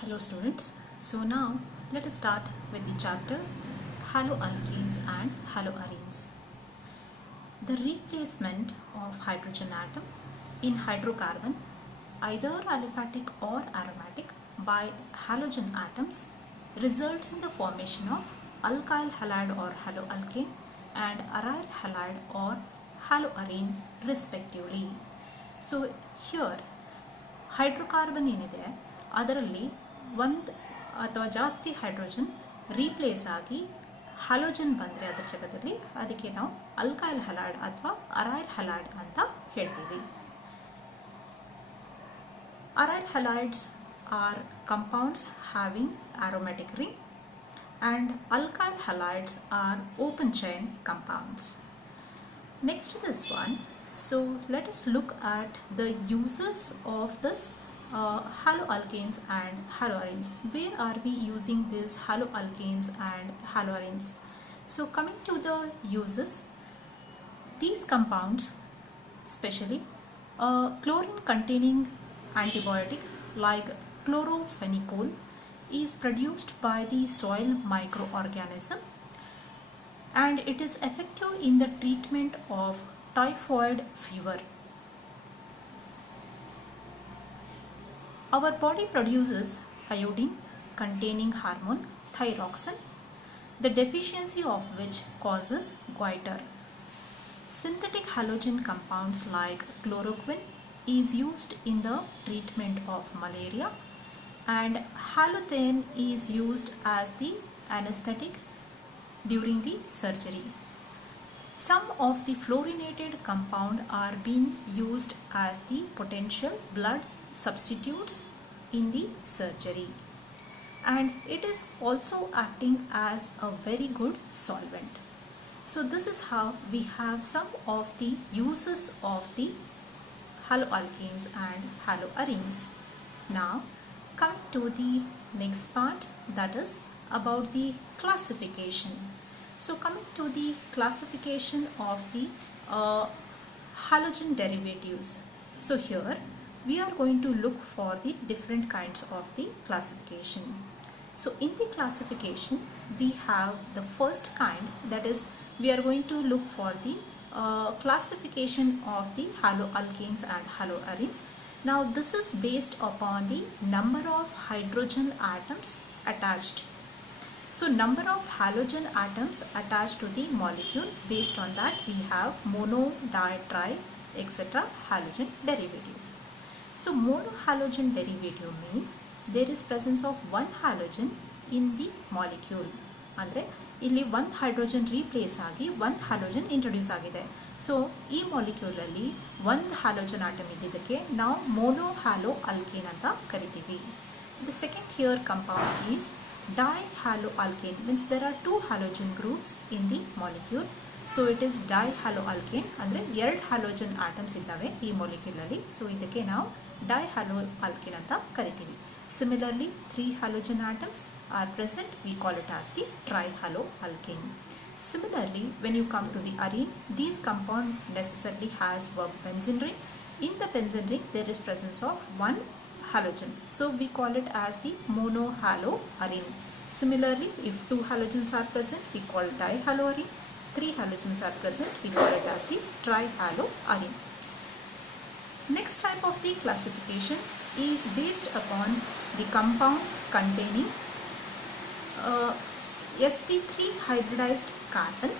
Hello students. So now let us start with the chapter haloalkanes and haloarenes. The replacement of hydrogen atom in hydrocarbon, either aliphatic or aromatic, by halogen atoms results in the formation of alkyl halide or haloalkane and aryl halide or haloarene respectively. So here hydrocarbon ಏನಿದೆ ಅದರಲ್ಲಿ ಒಂದು ಅಥವಾ ಜಾಸ್ತಿ hydrogen replace ಆಗಿ halogen ಬಂದರೆ ಅದರ ಜಾಗದಲ್ಲಿ ಅದಕ್ಕೆ ನಾವು ಅಲ್ಕೈಲ್ ಹಲೈಡ್ ಅಥವಾ ಅರೈಲ್ ಹಲೈಡ್ ಅಂತ ಹೇಳ್ತೀವಿ. Aryl halides are compounds having aromatic ring and alkyl halides are open chain compounds. Next to this one, so let us look at the uses of this haloalkanes and haloarenes. Where are we using these haloalkanes and haloarenes? So coming to the uses, these compounds, especially chlorine containing antibiotic like chlorophenicol is produced by the soil microorganism and it is effective in the treatment of typhoid fever. Our body produces iodine containing hormone thyroxine, the deficiency of which causes goiter. Synthetic halogen compounds like chloroquine is used in the treatment of malaria and halothane is used as the anesthetic during the surgery. Some of the fluorinated compound are being used as the potential blood substitutes in the surgery and it is also acting as a very good solvent. So this is how we have some of the uses of the haloalkanes and haloarenes. Now coming to the next part, that is about the classification. So coming to the classification of the halogen derivatives. So here we are going to look for the different kinds of the classification. So in the classification we have the first kind, that is we are going to look for the classification of the haloalkanes and haloarenes. Now this is based upon the number of hydrogen atoms attached. So number of halogen atoms attached to the molecule, based on that we have mono, di, tri, etc. halogen derivatives. So monohalogen derivative means there is presence of one halogen in the molecule. ಅಂದರೆ ಇಲ್ಲಿ ಒಂದು hydrogen replace ಆಗಿ ಒಂದು halogen introduce ಆಗಿದೆ. So ಈ ಮಾಲಿಕ್ಯೂಲಲ್ಲಿ ಒಂದು halogen atom ಇದ್ದಿದ್ದಕ್ಕೆ ನಾವು mono hello alkane ಅಂತ ಕರಿತೀವಿ. The second here compound is dihaloalkane, means there are two halogen groups in the molecule, so it is dihaloalkane. ಅಂದರೆ ಎರಡು ಹ್ಯಾಲೋಜನ್ ಆಟಮ್ಸ್ ಇದ್ದಾವೆ ಈ ಮಾಲಿಕ್ಯೂಲಲ್ಲಿ, ಸೊ ಇದಕ್ಕೆ ನಾವು dihaloalkane ಅಂತ ಕರಿತೀವಿ. Similarly, 3 halogen atoms are present, we call it as the trihaloalkane. Similarly, when you come to the arene, these compound necessarily has a benzene ring. In the benzene ring there is presence of one halogen, so we call it as the monohaloarene. Similarly, if 2 halogens are present, we call it dihaloarene. 3 halogens are present, we call it as the trihaloarene. Next type of the classification is based upon the compound containing sp3 hybridized carbon,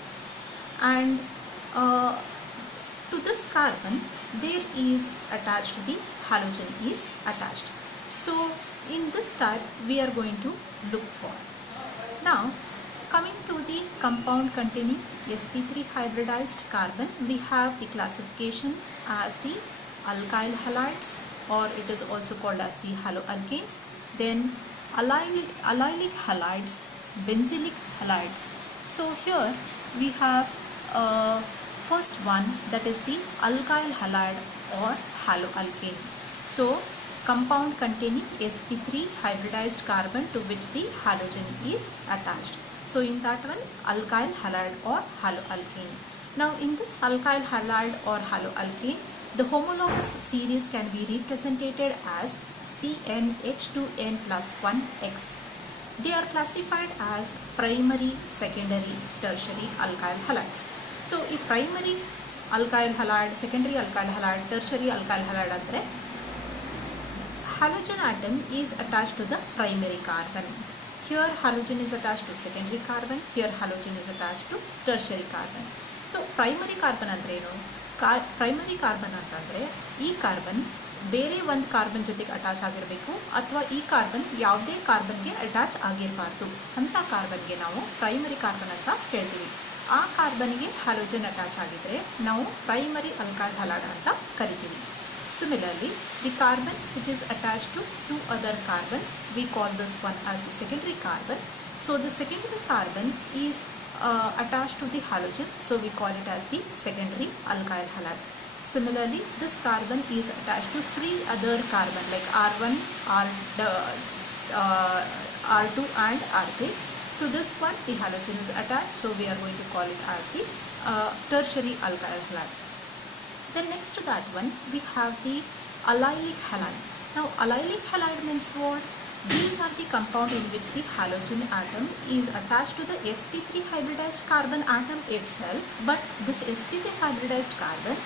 and to this carbon there is attached the halogen is attached. So in this type we are going to look for. Now coming to the compound containing sp3 hybridized carbon, we have the classification as the alkyl halides, or it is also called as the haloalkanes, then allylic halides, benzylic halides. So here we have first one, that is the alkyl halide or haloalkane. So compound containing sp3 hybridized carbon to which the halogen is attached. So in that one, alkyl halide or haloalkane. Now in this alkyl halide or haloalkane The homologous series can be represented as CnH2n plus 1x. They are classified as primary, secondary, tertiary alkyl halides. So, ಈ primary alkyl halide, secondary alkyl halide, tertiary alkyl halide andre halogen atom is attached to the primary carbon. Here halogen is attached to secondary carbon, here halogen is attached to tertiary carbon. So primary carbon ಅಂದ್ರೆ ಏನು? Primary carbon ಅಂತಂದರೆ ಈ carbon ಬೇರೆ ಒಂದು carbon ಜೊತೆಗೆ attach ಆಗಿರಬೇಕು ಅಥವಾ ಈ ಕಾರ್ಬನ್ ಯಾವುದೇ ಕಾರ್ಬನ್ಗೆ ಅಟ್ಯಾಚ್ ಆಗಿರಬಾರ್ದು. ಅಂಥ ಕಾರ್ಬನ್ಗೆ ನಾವು ಪ್ರೈಮರಿ ಕಾರ್ಬನ್ ಅಂತ ಹೇಳ್ತೀವಿ. ಆ ಕಾರ್ಬನ್ಗೆ ಹ್ಯಾಲೋಜನ್ ಅಟ್ಯಾಚ್ ಆಗಿದ್ದರೆ ನಾವು ಪ್ರೈಮರಿ ಅಲ್ಕೈಲ್ ಹಲೈಡ್ ಅಂತ ಕರಿತೀವಿ. Similarly, the carbon which is attached to two other carbon, we call this one as the secondary carbon. So the secondary carbon is attached to the halogen, so we call it as the secondary alkyl halide. Similarly, this carbon is attached to three other carbon like R1, R2 and R3. To this one the halogen is attached, so we are going to call it as the tertiary alkyl halide. Then next to that one we have the allylic halide. Now allylic halide means what? These are the compound in which the halogen atom is attached to the sp3 hybridized carbon atom itself, but this sp3 hybridized carbon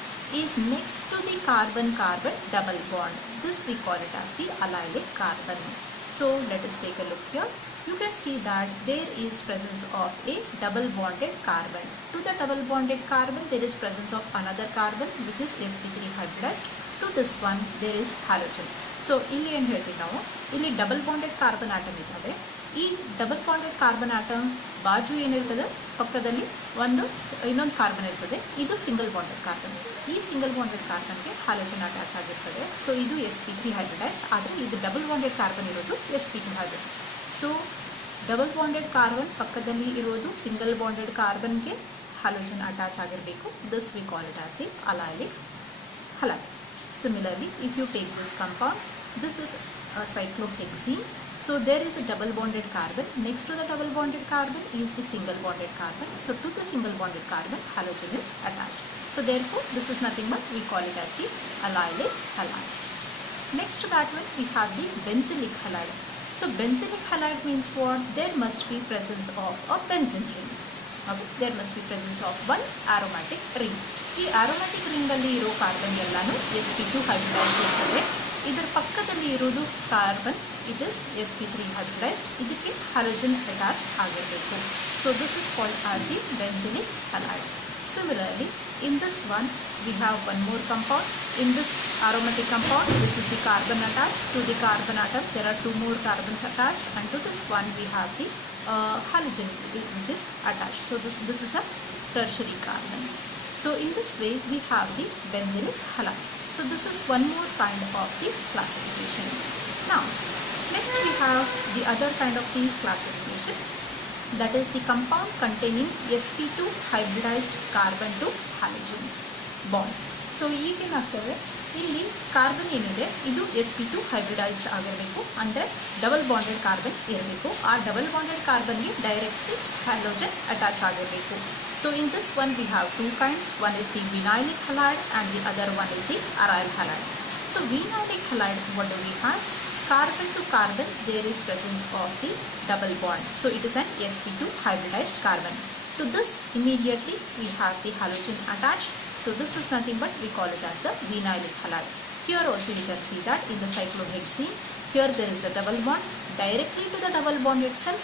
is next to the carbon-carbon double bond. This we call it as the allylic carbon. So let us take a look here. You can see that there is presence of a double bonded carbon. To the double bonded carbon there is presence of another carbon which is sp3 hybridized. To this one there is halogen. So ಇಲ್ಲಿ ಏನು ಹೇಳ್ತೀವಿ ನಾವು, ಇಲ್ಲಿ double bonded carbon atom ಇದ್ದಾವೆ. ಈ double bonded carbon atom ಬಾಜು ಏನಿರ್ತದೆ, ಪಕ್ಕದಲ್ಲಿ ಇನ್ನೊಂದು ಕಾರ್ಬನ್ ಇರ್ತದೆ. ಇದು ಸಿಂಗಲ್ ಬಾಂಡೆಡ್ ಕಾರ್ಬನ್. ಈ ಸಿಂಗಲ್ ಬಾಂಡೆಡ್ ಕಾರ್ಬನ್ಗೆ ಹ್ಯಾಲೋಜನ್ ಅಟ್ಯಾಚ್ ಆಗಿರ್ತದೆ. ಸೊ ಇದು sp3 ಹೈಬ್ರಿಡೈಸ್ಡ್, ಆದರೆ ಇದು ಡಬಲ್ ಬಾಂಡೆಡ್ ಕಾರ್ಬನ್ ಇರೋದು sp2 hybrid. So double bonded carbon ಪಕ್ಕದಲ್ಲಿ ಇರೋದು ಸಿಂಗಲ್ ಬಾಂಡೆಡ್ ಕಾರ್ಬನ್ಗೆ ಹ್ಯಾಲೋಜನ್ ಅಟ್ಯಾಚ್ ಆಗಿರಬೇಕು. This we call it as the allylic halide. Similarly, if you take this compound, this is a cyclohexene. So there is a double bonded carbon. Next to the double bonded carbon is the single bonded carbon. So to the single bonded carbon, halogen is attached. So therefore, this is nothing but we call it as the allylic halide. Next to that one, we have the benzylic halide. So benzylic halide means what? There must be presence of a benzene ring. Okay? There must be presence of one aromatic ring. ಈ aromatic ರಿಂಗಲ್ಲಿ ಇರೋ carbon ಎಲ್ಲಾನು sp2 hybridized ಇರ್ತದೆ. ಇದರ ಪಕ್ಕದಲ್ಲಿ ಇರೋದು carbon it is sp3 hybridized. ಇದಕ್ಕೆ halogen attach ಆಗಿರಬೇಕು. So this is called as the benzylic halide. Similarly, in this one we have one more compound. In this aromatic compound, this is the carbon attached to the carbon atom. There are two more carbons attached, and to this one we have the halogen which is attached. So this is a tertiary carbon. So in this way we have the benzylic halide. So this is one more kind of the classification. Now next we have the other kind of the classification, that is the compound containing sp2 hybridized carbon to halogen bond. So ಈಗೇನಾಗ್ತದೆ, ಇಲ್ಲಿ carbon ಏನಿದೆ ಇದು sp2 hybridised ಆಗಿರಬೇಕು, ಅಂದರೆ double bonded carbon ಇರಬೇಕು. ಆ double bonded ಕಾರ್ಬನ್ಗೆ directly halogen attach ಆಗಿರಬೇಕು. So in this one we have two kinds. One is the vinylic halide and the other one is the aryl halide. So vinylic halide, what do we have? Carbon to carbon there is presence of the double bond. So it is an sp2 hybridized carbon. To this immediately we have the halogen attached. So this is nothing but we call it as the vinylic halide. Here also you can see that in the cyclohexene, here there is a double bond. Directly to the double bond itself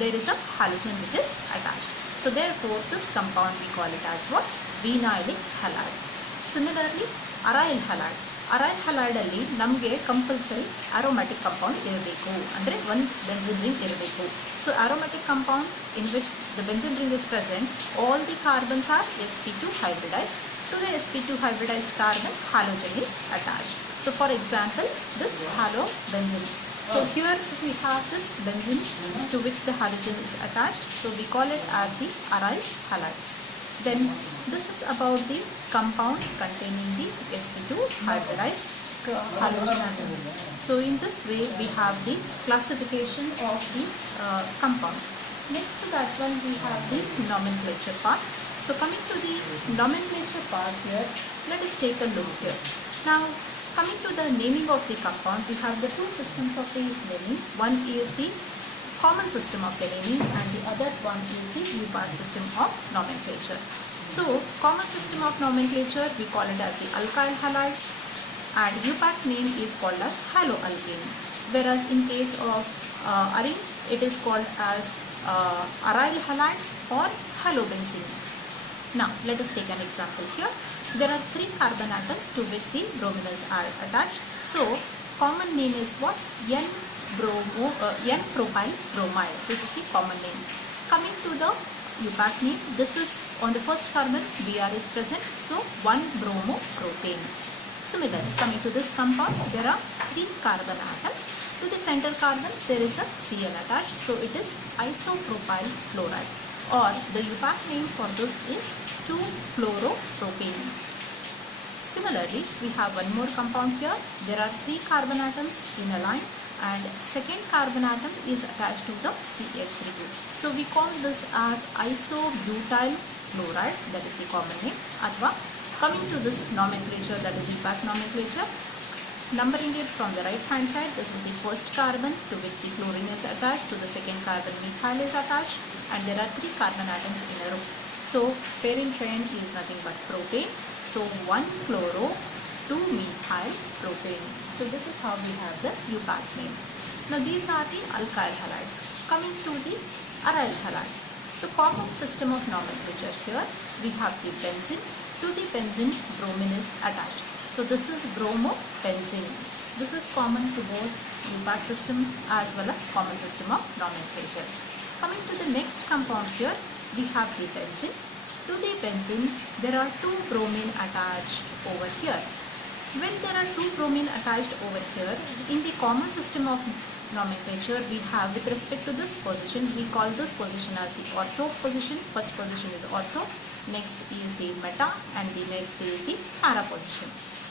there is a halogen which is attached. So therefore this compound we call it as what? Vinylic halide. Similarly, aryl halide. Aryl ಹಲೈಡಲ್ಲಿ ನಮಗೆ compulsory aromatic compound ಇರಬೇಕು, ಅಂದರೆ ಒಂದು benzene ring ಇರಬೇಕು. So aromatic compound in which the benzene ring is present, all the carbons are sp2 hybridized. To the sp2 hybridized carbon, halogen is attached. So for example, this halobenzene. So here we have this benzene to which the halogen is attached. So we call it as the aryl halide. Then this is about the compound containing the sp2 hybridized halogen atom. So in this way we have the classification of the compounds. Next to that one we have the nomenclature part. So coming to the nomenclature part here, let us take a look here. Now coming to the naming of the compound, we have the two systems of the naming. One is the common system of the naming and the other one is the UPAC system of nomenclature. So common system of nomenclature, we call it as the alkyl halides, and UPAC name is called as haloalkane, whereas in case of arenes it is called as aryl halides or halobenzene. Now let us take an example here. There are 3 carbon atoms to which the brominous are attached. So common name is what? N-propyl bromide. This is the common name. Coming to the UPAC name, this is on the first carbon Br is present, so 1-bromopropane. Similarly, coming to this compound, there are 3 carbon atoms. To the center carbon there is a Cl attached, so it is isopropyl fluoride, or the UPAC name for this is 2-fluoropropane. Similarly, we have one more compound here. There are 3 carbon atoms in a line and second carbon atom is attached to the CH3 group. So we call this as isobutyl fluoride, that is the common name. Athwa, coming to this nomenclature, that is UPAC nomenclature, numbering it from the right hand side, this is the first carbon to which the chlorine is attached, to the second carbon methyl is attached, and there are 3 carbon atoms in a row. So parent chain is nothing but propane, so 1-chloro 2-methyl propane. So this is how we have the UPAC name. Now these are the alkyl halides. Coming to the aryl halide. So common system of nomenclature here, we have the benzene. To the benzene, bromine is attached. So this is bromobenzene. This is common to both UPAC system as well as common system of nomenclature. Coming to the next compound here, we have the benzene. To the benzene, there are 2 bromine attached over here. When there are 2 bromine attached over here, in the common system of nomenclature, we have, with respect to this position, we call this position as the ortho position. First position is ortho, next is the meta, and the next is the para position.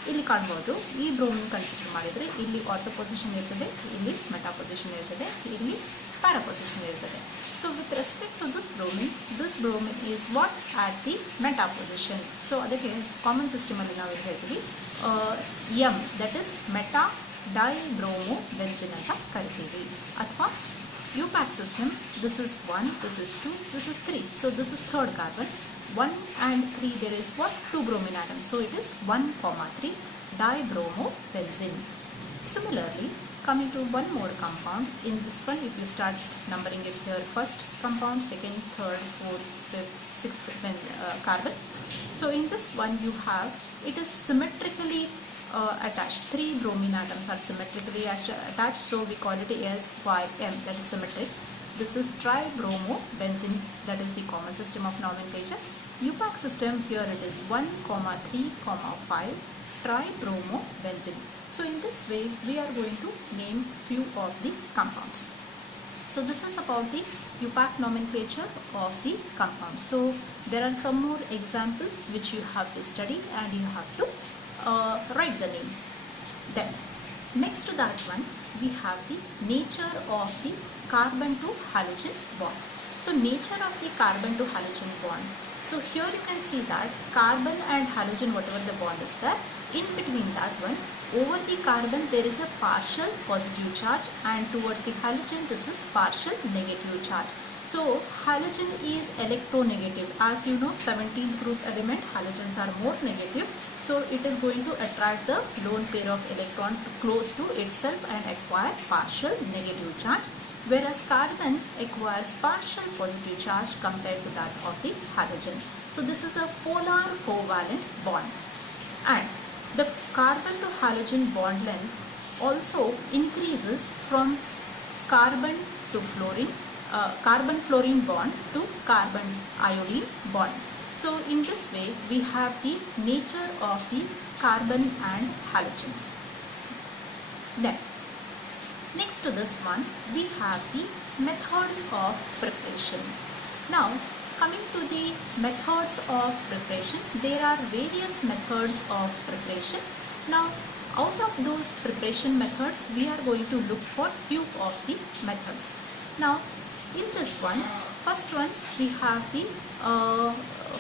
ಇಲ್ಲಿ ಕಾಣಬಹುದು, ಈ bromine consider ಮಾಡಿದರೆ ಇಲ್ಲಿ ortho position ಇರ್ತದೆ, ಇಲ್ಲಿ meta position ಇರ್ತದೆ, ಇಲ್ಲಿ para position ಇರ್ತದೆ. So with respect to this bromine is what? At the meta position. So ಅದಕ್ಕೆ ಕಾಮನ್ ಸಿಸ್ಟಮ್ ಅಲ್ಲಿ ನಾವು ಏನು ಹೇಳ್ತೀವಿ, M, that is meta dibromobenzene ಅಂತ ಕರಿತೀವಿ. ಅಥವಾ UPAC system, this is 1, this is 2, this is 3. So this is third carbon. 1 and 3 there is what? 2 bromine atoms. So it is 1,3 dibromobenzene. Similarly, coming to one more compound, in this one if you start numbering it here, first compound, second, third, fourth, fifth, sixth carbon. So in this one you have, it is symmetrically attached. 3 bromine atoms are symmetrically attached, so we call it SYM, that is symmetric. This is tribromobenzene, that is the common system of nomenclature. UPAC system, here it is 1,3,5 tribromobenzene. So in this way we are going to name few of the compounds. So this is about the UPAC nomenclature of the compounds. So there are some more examples which you have to study and you have to write the names. Then next to that one, we have the nature of the carbon to halogen bond. So nature of the carbon to halogen bond. So here you can see that carbon and halogen, whatever the bond is there, in between that one, over the carbon there is a partial positive charge, and towards the halogen this is partial negative charge. So halogen is electronegative. As you know, 17th group element, halogens are more negative. So it is going to attract the lone pair of electron close to itself and acquire partial negative charge, whereas carbon acquires partial positive charge compared to that of the halogen. So this is a polar covalent bond, and the carbon to halogen bond length also increases from carbon to fluorine, carbon fluorine bond to carbon iodine bond. So in this way we have the nature of the carbon and halogen. Then next to this one, we have the methods of preparation. Now coming to the methods of preparation, there are various methods of preparation. Now out of those preparation methods, we are going to look for few of the methods. Now in this one, first one we have the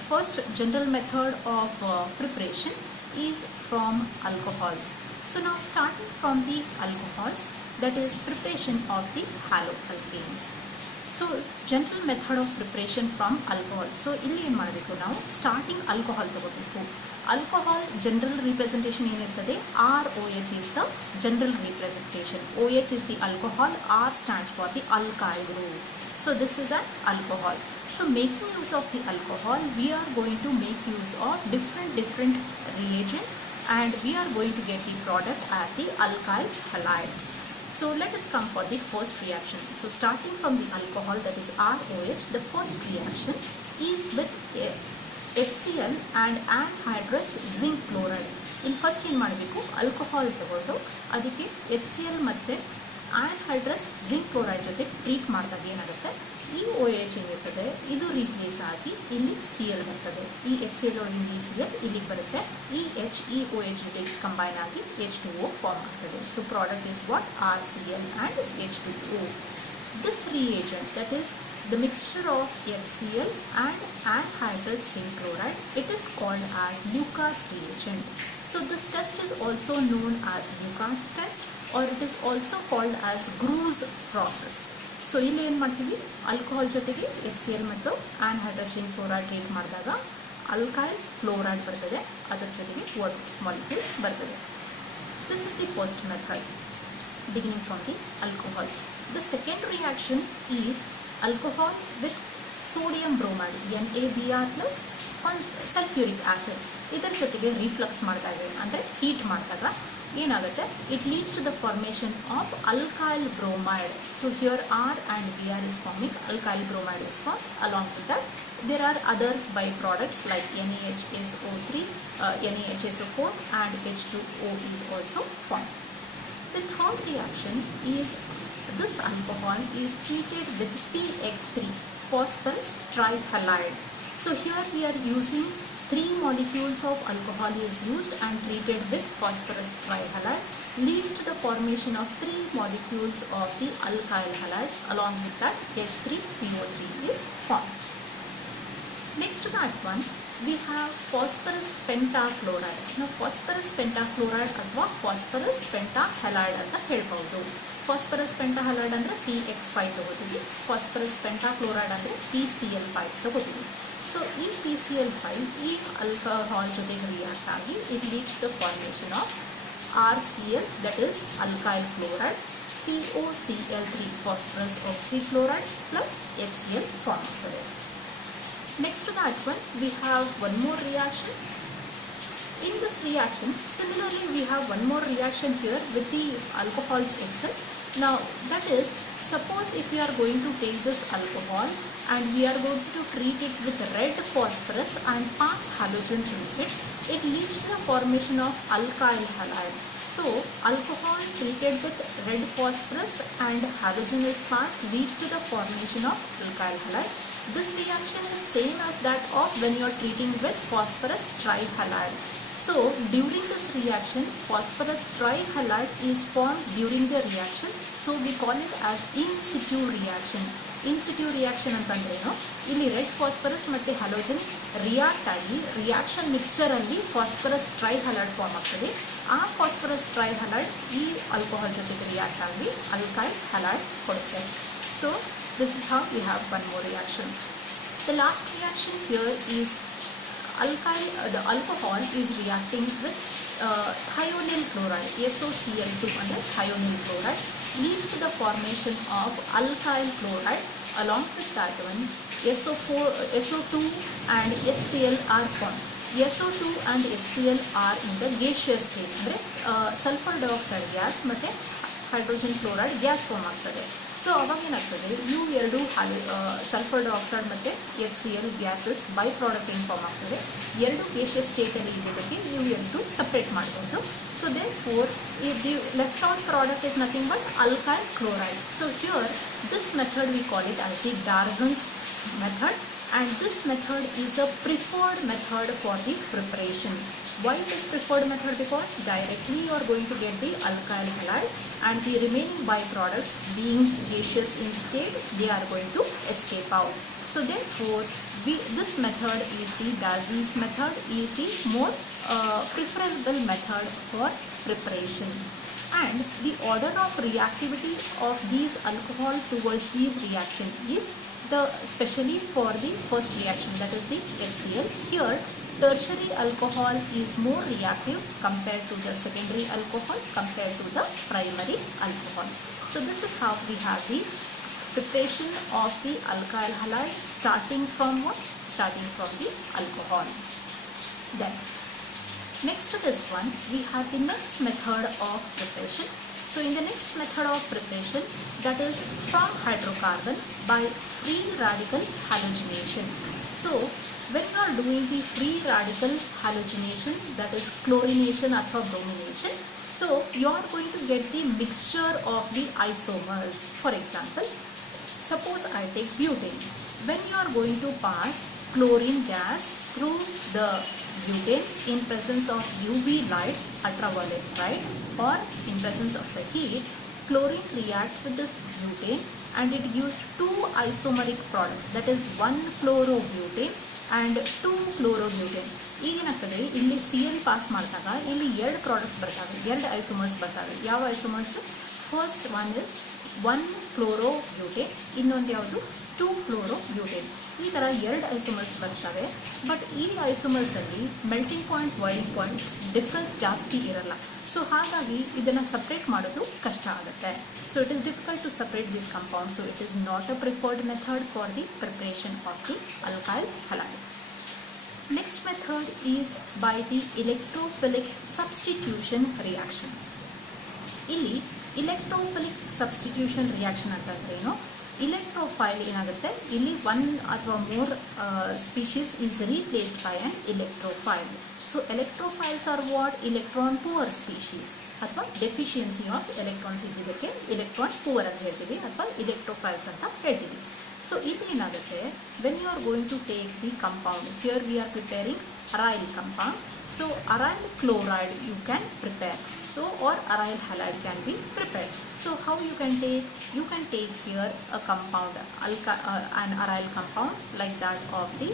first general method of preparation is from alcohols. So now starting from the alcohols, that is preparation of the haloalkanes. So general method of preparation from alcohol. So ಇಲ್ಲಿ ಏನು ಮಾಡಬೇಕು ನಾವು starting alcohol ತಗೋಬೇಕು. Alcohol general representation ಏನಿರ್ತದೆ ROH is the general representation. OH is the alcohol, R stands for the alkyl group. So this is an alcohol. So making use of the alcohol, we are going to make use of different reagents, and we are going to get the product as the alkyl halides. So let us come for the first reaction. So starting from the alcohol, that is ROH, the first reaction is with HCl and anhydrous zinc chloride. In first ಏನು ಮಾಡಬೇಕು, alcohol ತಗೊಂಡು ಅದಕ್ಕೆ HCl ಮತ್ತು ಆನ್ಹೈಡ್ರಸ್ zinc chloride ಜೊತೆ treat ಮಾಡಿದಾಗ ಏನಾಗುತ್ತೆ, ಈ OH ಏನಿರ್ತದೆ ಇದು ರಿಲೀಸ್ ಆಗಿ ಇಲ್ಲಿ Cl ಬರ್ತದೆ. ಈ HCl ಒಳಗಿಂದ ಈ Cl ಇಲ್ಲಿಗೆ ಬರುತ್ತೆ. ಈ H ಈ OH ಜೊತೆ ಕಂಬೈನ್ ಆಗಿ H2O ಫಾರ್ಮ್ ಆಗ್ತದೆ. So product is what RCl and H2O. This reagent, that is the mixture of HCl and anhydrous zinc chloride, it is called as Lucas reagent. So this test is also known as Lucas test, or it is also called as Groo's process. So ಇಲ್ಲಿ ಏನು ಮಾಡ್ತೀವಿ, alcohol ಜೊತೆಗೆ HCl ಮತ್ತು ಆನ್ಹೈಡ್ರಸ್ zinc chloride treat ಮಾಡಿದಾಗ alkyl chloride ಬರ್ತದೆ, ಅದರ ಜೊತೆಗೆ water molecule ಬರ್ತದೆ. This is the first method beginning from the alcohols. The second reaction is alcohol with sodium bromide, NaBr plus sulfuric acid. ಇದರ ಜೊತೆಗೆ ರಿಫ್ಲಕ್ಸ್ ಮಾಡಿದಾಗ ಅಂದರೆ ಹೀಟ್ ಮಾಡಿದಾಗ ಏನಾಗುತ್ತೆ, it leads to the formation of alkyl bromide. So here R and Br is forming, alkyl bromide is formed. Along with that, there are other byproducts like NaHSO3, NaHSO4 and H2O is also formed. The third reaction is this alcohol is treated with PX3, phosphorus trihalide. So here we are using 3 molecules of alcohol is used and treated with phosphorus trihalide, leads to the formation of 3 molecules of the alkyl halide. Along with that, H3PO3 is formed. Next to that one, we have phosphorus pentachloride. Now phosphorus pentachloride ಅಥವಾ phosphorus pentahalide ಅಂತ ಹೇಳ್ಬೋದು. phosphorus pentahalide ಅಂದರೆ PX5 ತಗೋತೀವಿ, phosphorus pentachloride ಅಂದರೆ PCl5 ತಗೋತೀವಿ. So ಈ PCl5 ಈ alcohol ಜೊತೆಗೆ ರಿಯಾಕ್ಟ್ ಆಗಿ it leads to the formation of RCl, that is alkyl chloride, POCl3 phosphorus oxychloride plus HCl form ಆಗ್ತದೆ. Next to that one, we have one more reaction. In this reaction, similarly we have one more reaction here with the alcohols itself. Now that is, suppose if we are going to take this alcohol and we are going to treat it with red phosphorus and pass halogen to it, it leads to the formation of alkyl halide. So alcohol treated with red phosphorus and halogen is passed leads to the formation of alkyl halide. This reaction is same as that of when you are treating with phosphorus trihalide. So during this reaction, phosphorus trihalide is formed during the reaction. So we call it as in situ reaction. In situ reaction ಅಂತಂದ್ರೇನು, ಇಲ್ಲಿ red phosphorus ಮತ್ತು halogen react ಆಗಿ reaction ಮಿಕ್ಸ್ಚರಲ್ಲಿ phosphorus ಟ್ರೈಹಲೈಡ್ form ಆಗ್ತದೆ. ಆ phosphorus ಟ್ರೈಹಲೈಡ್ ಈ alcohol ಜೊತೆಗೆ react ಆಗಿ alkyl ಹಲೈಡ್ ಕೊಡುತ್ತೆ. So this is how we have one more reaction. The last reaction here is the alcohol is reacting with thionyl chloride, SOCl2 under thionyl chloride, leads to the formation of alkyl chloride. Along with that one, SO2 and HCl are formed. SO2 and HCl are in the gaseous state, ಅಂದರೆ sulphur dioxide gas ಮತ್ತು hydrogen chloride gas form ಆಗ್ತದೆ. So ಅವಾಗ ಏನಾಗ್ತದೆ, ಇವು ಎರಡು sulphur dioxide ಮತ್ತು HCl gases by product ಏನು form ಆಗ್ತದೆ, ಎರಡು ಗೇಷಿಯಸ್ ಸ್ಟೇಟಲ್ಲಿ ಇರೋದಕ್ಕೆ ಇವು ಎರಡು ಸಪ್ರೇಟ್ ಮಾಡ್ಬೋದು. So therefore the left out product is nothing but alkyl chloride. So here this method we call it as the Darzon's method, and this method is a preferred method for the preparation. Why it is preferred method? Because directly you are going to get the alkyl halide and the remaining byproducts being gaseous in state, they are going to escape out. So therefore this method is the Dasein's method is the more preferable method for preparation. And the order of reactivity of these alcohol towards these reaction is especially for the first reaction, that is the HCl. Here tertiary alcohol is more reactive compared to the secondary alcohol compared to the primary alcohol. So this is how we have the preparation of the alkyl halide starting from what? Starting from the alcohol. Then next to this one, we have the next method of preparation. So in the next method of preparation, that is from hydrocarbon by free radical halogenation. So when you are doing the free radical halogenation, that is chlorination or bromination, so you are going to get the mixture of the isomers. For example, suppose I take butane. When you are going to pass chlorine gas through the butane in presence of UV light, ultraviolet light, or in presence of the heat, chlorine reacts with this butane and it gives two isomeric products, that is 1-chlorobutane and 2-chlorobutane. ಈಗೇನಾಗ್ತದೆ ಇಲ್ಲಿ Cl pass ಮಾಡಿದಾಗ ಇಲ್ಲಿ ಎರಡು products ಬರ್ತವೆ, ಎರಡು isomers ಬರ್ತವೆ. ಯಾವ isomers? First one is 1-chlorobutane, ಇನ್ನೊಂದು ಯಾವುದು? 2-chlorobutane. ಈ ಥರ ಎರಡು ಐಸೋಮರ್ಸ್ ಬರ್ತವೆ. ಬಟ್ ಈ ಐಸೋಮರ್ಸಲ್ಲಿ melting point, boiling point difference ಜಾಸ್ತಿ ಇರಲ್ಲ. ಸೊ ಹಾಗಾಗಿ ಇದನ್ನು ಸಪ್ರೇಟ್ ಮಾಡೋದು ಕಷ್ಟ ಆಗುತ್ತೆ. So it is difficult to separate this compound. So it is not a preferred method for the preparation of the alkyl halide. Next method is by the electrophilic substitution reaction. ಇಲ್ಲಿ ಇಲೆಕ್ಟ್ರೋಫಿಲಿಕ್ substitution reaction ಅಂತಂದ್ರೆ ಏನು? ಇಲೆಕ್ಟ್ರೋಫೈಲ್ ಏನಾಗುತ್ತೆ, ಇಲ್ಲಿ one ಅಥವಾ more species is replaced by an electrophile. So electrophiles are what? Electron poor species ಅಥವಾ deficiency of electrons ಇದ್ದಿದ್ದಕ್ಕೆ electron poor ಅಂತ ಹೇಳ್ತೀವಿ ಅಥವಾ ಇಲೆಕ್ಟ್ರೋಫೈಲ್ಸ್ ಅಂತ ಹೇಳ್ತೀವಿ. ಸೊ ಇಲ್ಲಿ ಏನಾಗುತ್ತೆ, when you are going to take the compound, here we are preparing aryl compound. So aryl chloride you can prepare, so or aryl halide can be prepared. So how you can take? You can take here a compound, an aryl compound like that of the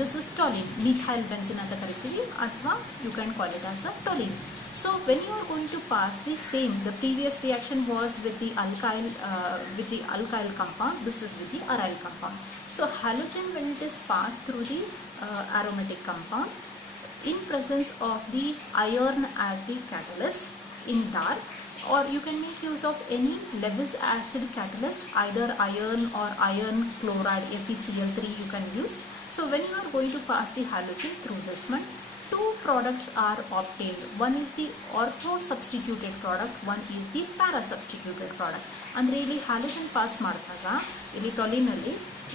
this is toluene, methyl benzene anta karitivi, athwa you can call it as a toluene. So when you are going to pass the same, the previous reaction was with the alkyl compound, this is with the aryl compound. So halogen, when it is passed through the aromatic compound in presence of the iron as the catalyst in that, or you can make use of any Lewis acid catalyst, either iron or iron chloride, FeCl3 you can use. So when you are going to pass the halogen through this one, two products are obtained. One is the ortho substituted product, one is the para substituted product. ಅಂದರೆ ಇಲ್ಲಿ halogen pass ಮಾಡಿದಾಗ ಇಲ್ಲಿ ಟೊಲಿನಲ್ಲಿ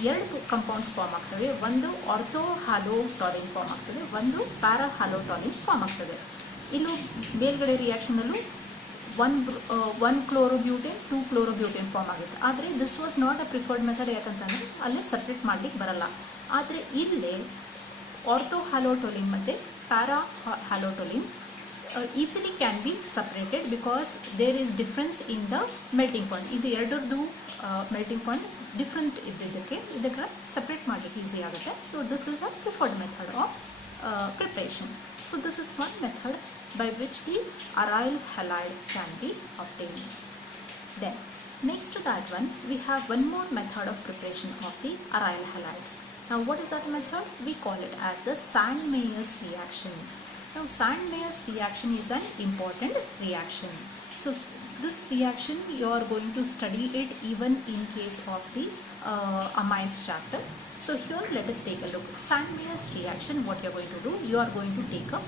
ಎರಡು compounds form ಆಗ್ತವೆ. ಒಂದು ortho ಹ್ಯಾಲೋಟಾಲಿನ್ form ಆಗ್ತದೆ, ಒಂದು para ಹ್ಯಾಲೋಟಾಲಿನ್ form ಆಗ್ತದೆ. ಇಲ್ಲೂ ಮೇಲ್ಗಡೆ ರಿಯಾಕ್ಷನಲ್ಲೂ ಒನ್ ಕ್ಲೋರೋಬ್ಯೂಟೇನ್, 2-chlorobutane ಫಾರ್ಮ್ ಆಗುತ್ತೆ. ಆದರೆ this was not a preferred method. ಯಾಕಂತಂದರೆ ಅಲ್ಲೇ ಸಪ್ರೇಟ್ ಮಾಡಲಿಕ್ಕೆ ಬರಲ್ಲ. ಆದರೆ ಇಲ್ಲೇ ಆರ್ಥೋ ಹ್ಯಾಲೋಟೋಲಿನ್ ಮತ್ತು para ಹ್ಯಾಲೋಟೋಲಿನ್ easily can be separated because there is difference in the melting point. ಇದು ಎರಡರದ್ದು melting point different ಇದ್ದಿದ್ದಕ್ಕೆ ಇದಕ್ಕೆ ಸಪ್ರೇಟ್ ಮಾಡಲಿಕ್ಕೆ ಈಸಿ ಆಗುತ್ತೆ. So this is a preferred method of preparation. So this is one method by which the aryl halide can be obtained. Then next to that one, we have one more method of preparation of the aryl halides. Now what is that method? We call it as the Sandmeyer's reaction. Now Sandmeyer's reaction is an important reaction. So this reaction you are going to study it even in case of the amines chapter. So here let us take a look. Sandmeyer's reaction, what you are going to do? You are going to take up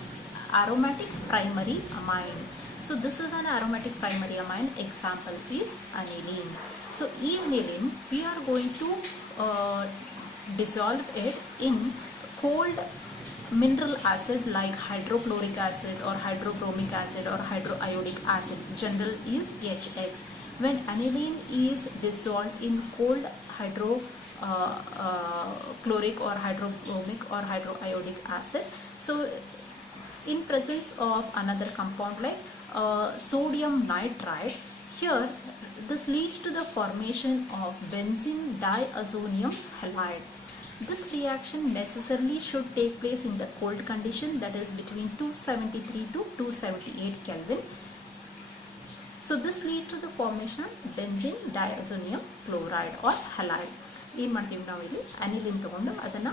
aromatic primary amine. So this is an aromatic primary amine. Example is aniline. So aniline we are going to dissolve it in cold mineral acid like hydrochloric acid or hydrochromic acid or hydroiodic acid. General is HX. When aniline is dissolved in cold chloric or hydrobromic or hydroiodic acid. So in presence of another compound like sodium nitrite, here this leads to the formation of benzene diazonium halide. This reaction necessarily should take place in the cold condition, that is between 273 to 278 Kelvin. So this leads to the formation of benzene diazonium chloride or halide. ಏನು ಮಾಡ್ತೀವಿ ನಾವು ಇಲ್ಲಿ aniline ತಗೊಂಡು ಅದನ್ನು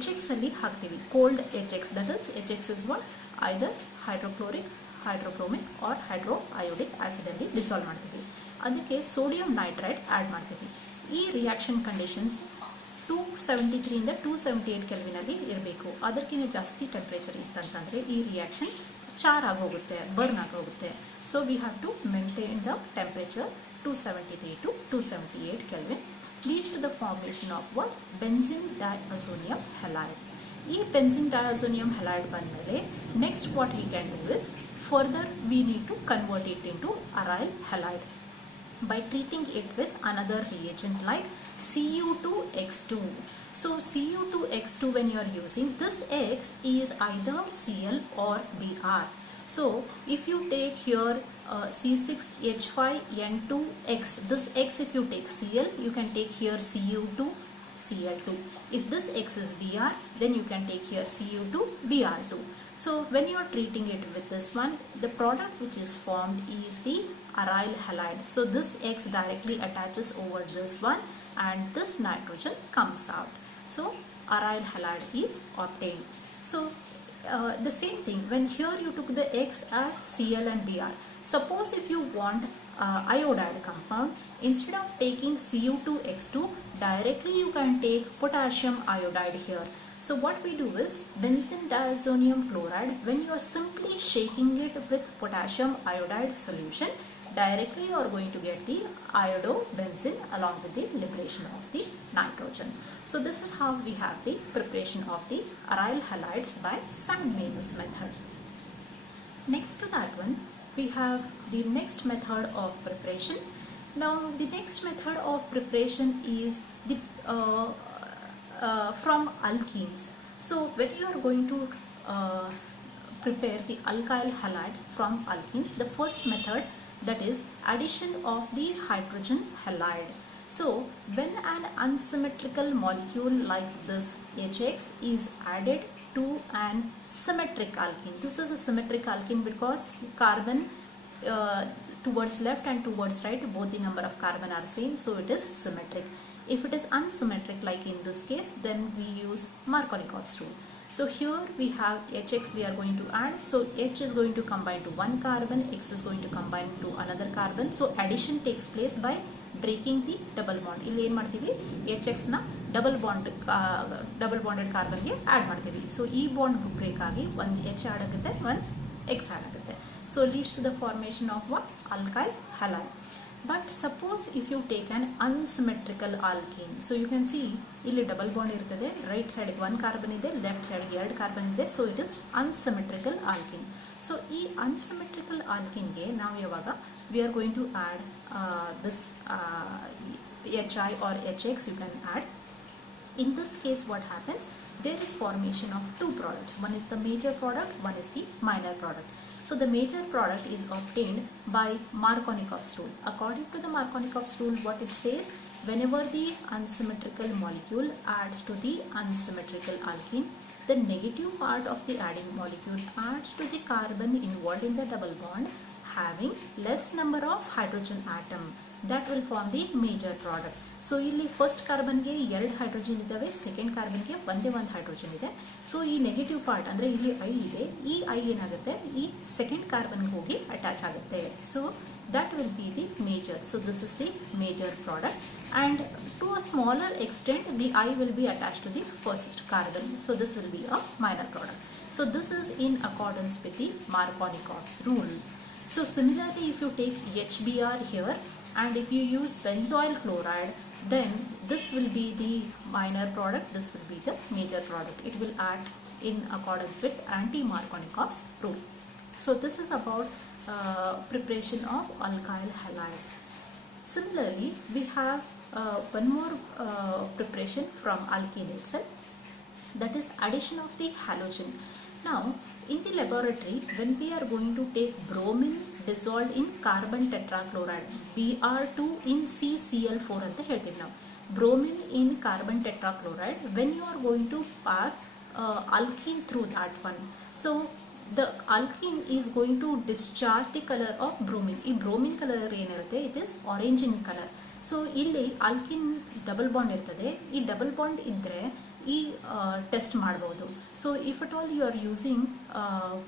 HX ಅಲ್ಲಿ ಹಾಕ್ತೀವಿ, cold HX, that is HX is what either hydrochloric, hydrobromic or hydroiodic acid ಅಲ್ಲಿ dissolve ಮಾಡ್ತೀವಿ. ಅದಕ್ಕೆ ಸೋಡಿಯಂ ನೈಟ್ರೈಟ್ ಆ್ಯಡ್ ಮಾಡ್ತೀವಿ. ಈ ರಿಯಾಕ್ಷನ್ ಕಂಡೀಷನ್ಸ್ 273 ಇಂದ 278 ಕೆಲ್ವಿನಲ್ಲಿ ಇರಬೇಕು. ಅದಕ್ಕಿಂತ ಜಾಸ್ತಿ ಟೆಂಪ್ರೇಚರ್ ಇತ್ತಂತಂದರೆ ಈ ರಿಯಾಕ್ಷನ್ ಚಾರ್ ಆಗೋಗುತ್ತೆ, ಬರ್ನ್ ಆಗೋಗುತ್ತೆ. So we have to maintain the temperature 273 to 278 Kelvin. Leads to the formation of what? Benzene diazonium halide. ಈ benzene diazonium halide ಬಂದಮೇಲೆ next what we can do is further we need to convert it into aryl halide by treating it with another reagent like Cu2x2. So Cu2x2, when you are using this, X is either Cl or Br. So if you take here C6H5N2X, this X if you take Cl, you can take here Cu2 Cl2. If this X is Br, then you can take here Cu2 Br2. So when you are treating it with this one, the product which is formed is the aryl halide. So this X directly attaches over this one and this nitrogen comes out. So aryl halide is obtained. So the same thing, when here you took the X as Cl and Br. Suppose if you want iodide compound, instead of taking Cu2x2 directly, you can take potassium iodide here. So what we do is benzene diazonium chloride, when you are simply shaking it with potassium iodide solution, directly you are going to get the iodobenzene along with the liberation of the nitrogen. So this is how we have the preparation of the aryl halides by Sandmanis method. Next to that one, we have the next method of preparation. Now the next method of preparation is the from alkenes. So when you are going to prepare the alkyl halides from alkenes, the first method, that is addition of the hydrogen halide. So when an unsymmetrical molecule like this HX is added to an symmetric alkene, this is a symmetric alkene because carbon towards left and towards right, both the number of carbon are same, so it is symmetric. If it is unsymmetric like in this case, then we use Markovnikov's rule. So here we have HX we are going to add. So H is going to combine to one carbon, X is going to combine to another carbon. So addition takes place by breaking the double bond. ಇಲ್ಲಿ ಏನು ಮಾಡ್ತೀವಿ, HX ನ double bonded ಕಾರ್ಬನ್ಗೆ add ಮಾಡ್ತೀವಿ. So ಈ bond break ಆಗಿ ಒಂದು H add ಆಗುತ್ತೆ, ಒಂದು X ಆಡ್ ಆಗುತ್ತೆ. So leads to the formation of what? Alkyl halide. But suppose if you take an unsymmetrical alkene, so you can see ಇಲ್ಲಿ double bond ಇರ್ತದೆ, right ಸೈಡ್ಗೆ ಒಂದು ಕಾರ್ಬನ್ ಇದೆ, ಲೆಫ್ಟ್ ಸೈಡ್ಗೆ ಎರಡು ಕಾರ್ಬನ್ ಇದೆ, so it is unsymmetrical alkene. ಸೊ ಈ ಅನ್ಸಿಮೆಟ್ರಿಕಲ್ ಆಲ್ಕಿನ್ಗೆ ನಾವು ಯಾವಾಗ we are going to add this HI or HX, you can add. In this case what happens, there is formation of two products. One is the major product, one is the minor product. So the major product is obtained by Markovnikov's rule. According to the Markovnikov's rule, what it says, whenever the unsymmetrical molecule adds to the unsymmetrical alkene, the negative part of the adding molecule adds to the carbon involved in the double bond having less number of hydrogen atom. That will form the major product. So ಇಲ್ಲಿ first ಕಾರ್ಬನ್ಗೆ ಎರಡು hydrogen ಇದ್ದಾವೆ, second ಕಾರ್ಬನ್ಗೆ ಒಂದೇ ಒಂದು hydrogen ಇದೆ. So ಈ negative part ಅಂದರೆ ಇಲ್ಲಿ I ಇದೆ, ಈ ಐ ಏನಾಗುತ್ತೆ ಈ ಸೆಕೆಂಡ್ ಕಾರ್ಬನ್ಗೆ ಹೋಗಿ ಅಟ್ಯಾಚ್ ಆಗುತ್ತೆ. So that will be the major. So this is the major product, and to a smaller extent the I will be attached to the first carbon. So this will be a minor product. So this is in accordance with the Markovnikov's rule. So similarly, if you take HBr here and if you use benzoyl chloride, then this will be the minor product, this will be the major product. It will act in accordance with anti-Markovnikov's rule. So this is about preparation of alkyl halide. Similarly, we have one more preparation from alkene itself, that is addition of the halogen. Now in the laboratory, when we are going to take bromine dissolved in carbon tetrachloride, Br2 in CCl4 ಅಂತ ಹೇಳ್ತೀವಿ ನಾವು. Bromine in carbon tetrachloride, when you are going to pass alkene through that one, so the alkene is going to discharge the color of bromine. ಈ bromine color ಏನಿರುತ್ತೆ, it is orange in color. So ಇಲ್ಲಿ alkene double bond ಇರ್ತದೆ, ಈ double bond ಇದ್ದರೆ ಈ test ಮಾಡ್ಬೋದು. So if at all you are using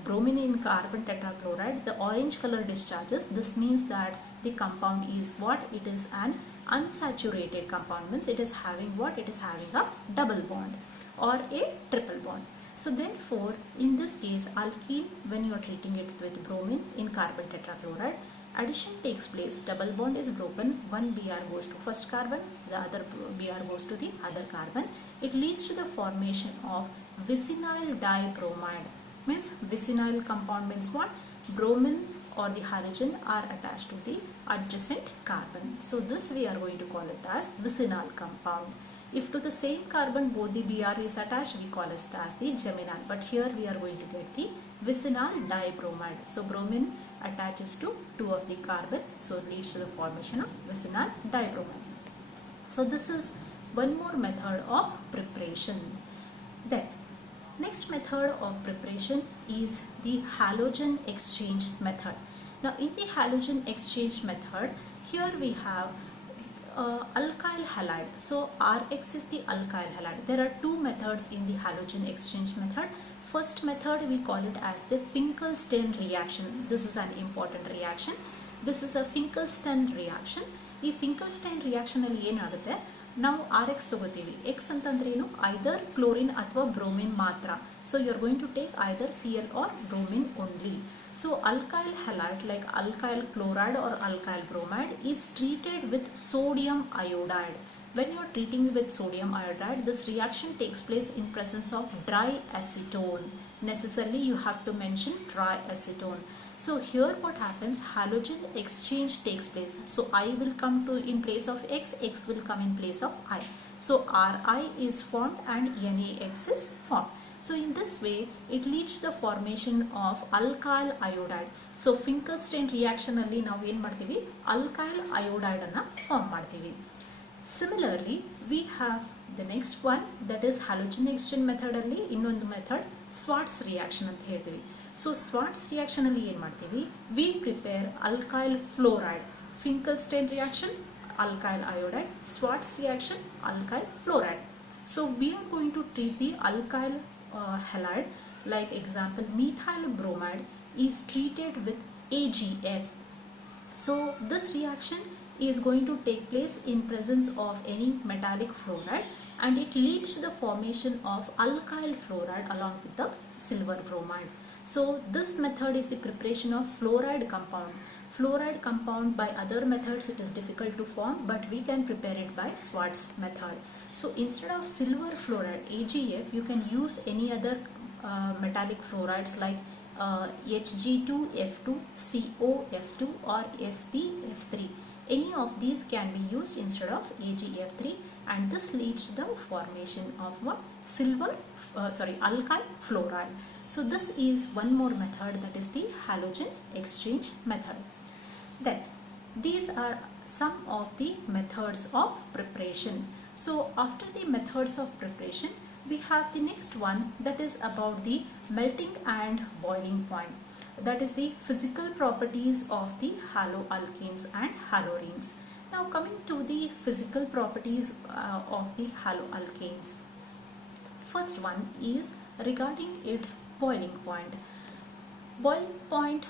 bromine in carbon tetrachloride, the orange colour discharges, this means that the compound is what, it is an unsaturated compound, means it is having what, it is having a double bond or a triple bond. So therefore in this case alkene, when you are treating it with bromine in carbon tetrachloride, addition takes place, double bond is broken, one Br goes to first carbon, the other Br goes to the other carbon. It leads to the formation of vicinal dibromide, means vicinal compound means what, bromine or the halogen are attached to the adjacent carbon. So this we are going to call it as vicinal compound. If to the same carbon both the Br is attached, we call it as the geminal, but here we are going to get the vicinal dibromide. So bromine attaches to two of the carbon, so it leads to the formation of vicinal dibromide. So this is one more method of preparation. Then next method of preparation is the halogen exchange method. Now in the halogen exchange method, here we have alkyl halide. So Rx is the alkyl halide. There are two methods in the halogen exchange method. First method we call it as the Finkelstein reaction. This is an important reaction. This is a Finkelstein reaction. ಈ Finkelstein reaction ಅಲ್ಲಿ ಏನಾಗುತ್ತೆ, ನಾವು RX ತಗೋತೀವಿ. X ಅಂತಂದ್ರೇನು, either chlorine ಅಥವಾ bromine ಮಾತ್ರ. So you are going to take either Cl or bromine only. So alkyl halide like alkyl chloride or alkyl bromide is treated with sodium iodide. When you are treating with sodium iodide, this reaction takes place in presence of dry acetone. Necessarily you have to mention dry acetone. So here what happens, halogen exchange takes place. So I will come to in place of X, X will come in place of I. So Ri is formed and NaX is formed. So in this way it leads to the formation of alkyl iodide. So Finkelstein reaction alli ನಾವು ಏನು ಮಾಡ್ತೀವಿ, alkyl iodide ಅನ್ನು form ಮಾಡ್ತೀವಿ. Similarly we have the next one, that is halogen exchange method ಅಲ್ಲಿ ಇನ್ನೊಂದು method Schwarz reaction ಅಂತ ಹೇಳ್ತೀವಿ. So Schwarz reaction ಅಲ್ಲಿ ಏನು ಮಾಡ್ತೀವಿ, we prepare alkyl fluoride. Finkelstein reaction alkyl iodide, Schwarz reaction alkyl fluoride. So we are going to treat the alkyl halide, like example methyl bromide is treated with AgF. So this reaction is going to take place in presence of any metallic fluoride, and it leads to the formation of alkyl fluoride along with the silver bromide. So this method is the preparation of fluoride compound. Fluoride compound by other methods it is difficult to form, but we can prepare it by Schwarz method. So instead of silver fluoride AgF, you can use any other metallic fluorides like Hg2F2, COF2 or SbF3. Any of these can be used instead of AgF3, and this leads to the formation of what, alkyl fluoride. So this is one more method, that is the halogen exchange method. Then these are some of the methods of preparation. So after the methods of preparation, we have the next one, that is about the melting and boiling point. That is the physical properties of the haloalkanes and halorenes. Now coming to the physical properties of the haloalkanes. First one is regarding its boiling point. Boiling point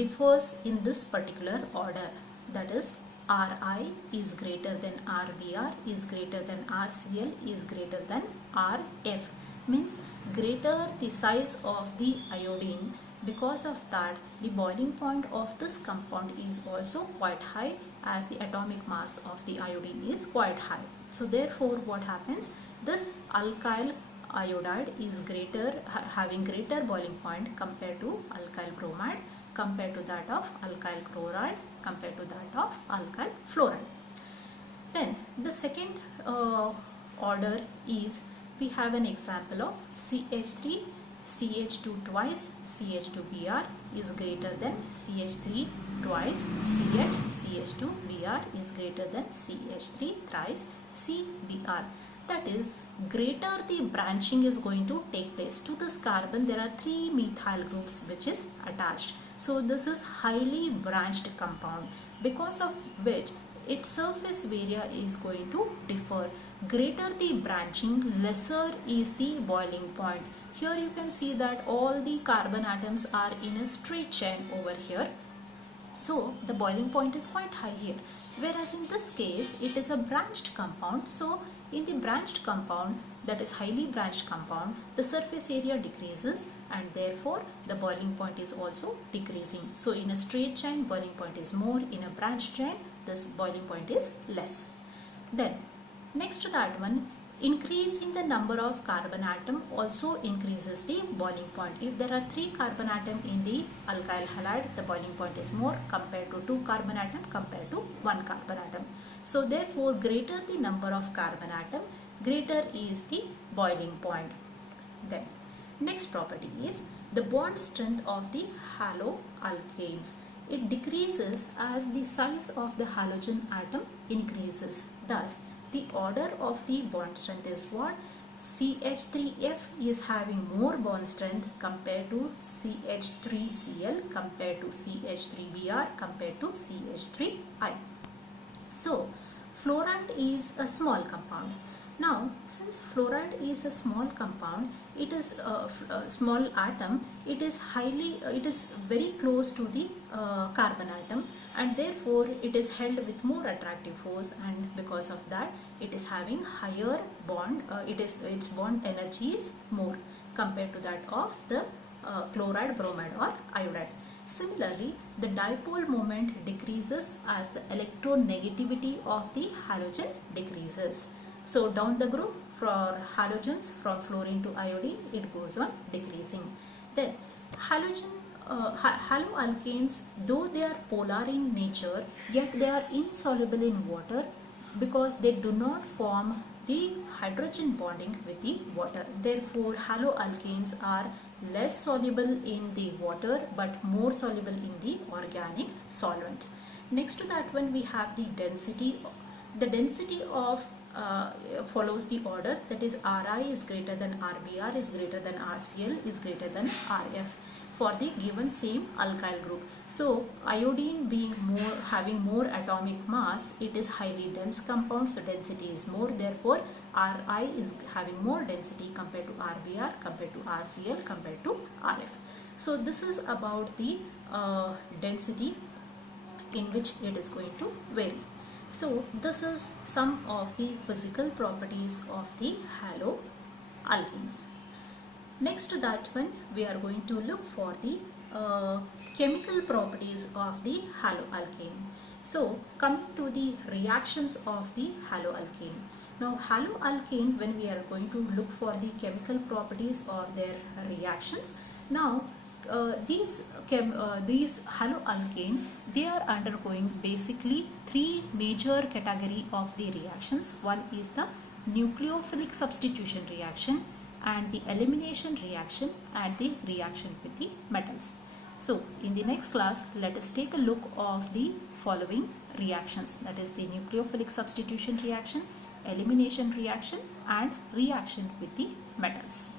differs in this particular order, that is Ri is greater than Rbr is greater than Rcl is greater than Rf, means greater the size of the iodine. Because of that, the boiling point of this compound is also quite high, as the atomic mass of the iodine is quite high. So therefore what happens, this alkyl iodide is having greater boiling point compared to alkyl bromide, compared to that of alkyl chloride, compared to that of alkyl fluoride. Then The second order is, we have an example of CH3 CH2 twice CH2Br is greater than CH3 twice CH2Br is greater than CH3 thrice CBr. That is, greater the branching is going to take place. To this carbon there are 3 methyl groups which is attached. So this is highly branched compound, because of which its surface area is going to differ. Greater the branching, lesser is the boiling point. Here you can see that all the carbon atoms are in a straight chain over here. So the boiling point is quite high here. Whereas in this case it is a branched compound. So in the branched compound, that is highly branched compound, the surface area decreases and therefore the boiling point is also decreasing. So in a straight chain boiling point is more, in a branched chain this boiling point is less. Then next to that one, increase in the number of carbon atom also increases the boiling point. If there are 3 carbon atom in the alkyl halide, the boiling point is more compared to 2 carbon atom compared to 1 carbon atom. So therefore greater the number of carbon atom, greater is the boiling point. Then next property is the bond strength of the haloalkanes. It decreases as the size of the halogen atom increases. Thus the order of the bond strength is what? CH3F is having more bond strength compared to CH3Cl, compared to CH3Br, compared to CH3I. So fluoride is a small compound. Now since fluoride is a small compound, it is a small atom, it is very close to the carbon atom, and therefore it is held with more attractive force, and because of that it is having higher bond, its bond energy is more compared to that of the chloride, bromide or iodide. Similarly, the dipole moment decreases as the electronegativity of the halogen decreases. So down the group for halogens from fluorine to iodine, it goes on decreasing. Then haloalkanes, though they are polar in nature, yet they are insoluble in water because they do not form the hydrogen bonding with the water. Therefore haloalkanes are less soluble in the water but more soluble in the organic solvents. Next to that one, we have the density. The density of follows the order, that is Ri is greater than Rbr is greater than Rcl is greater than Rf for the given same alkyl group. So iodine being having more atomic mass, it is highly dense compound, so density is more, therefore Ri is having more density compared to Rbr, compared to Rcl, compared to Rf. So this is about the density in which it is going to vary. So this is some of the physical properties of the haloalkanes. Next to that one, we are going to look for the chemical properties of the haloalkane. So coming to the reactions of the haloalkane. Now haloalkane, when we are going to look for the chemical properties or their reactions, now these haloalkane, they are undergoing basically 3 major category of the reactions. One is the nucleophilic substitution reaction, and the elimination reaction, and the reaction with the metals. So in the next class, let us take a look of the following reactions, that is the nucleophilic substitution reaction, elimination reaction, and reaction with the metals.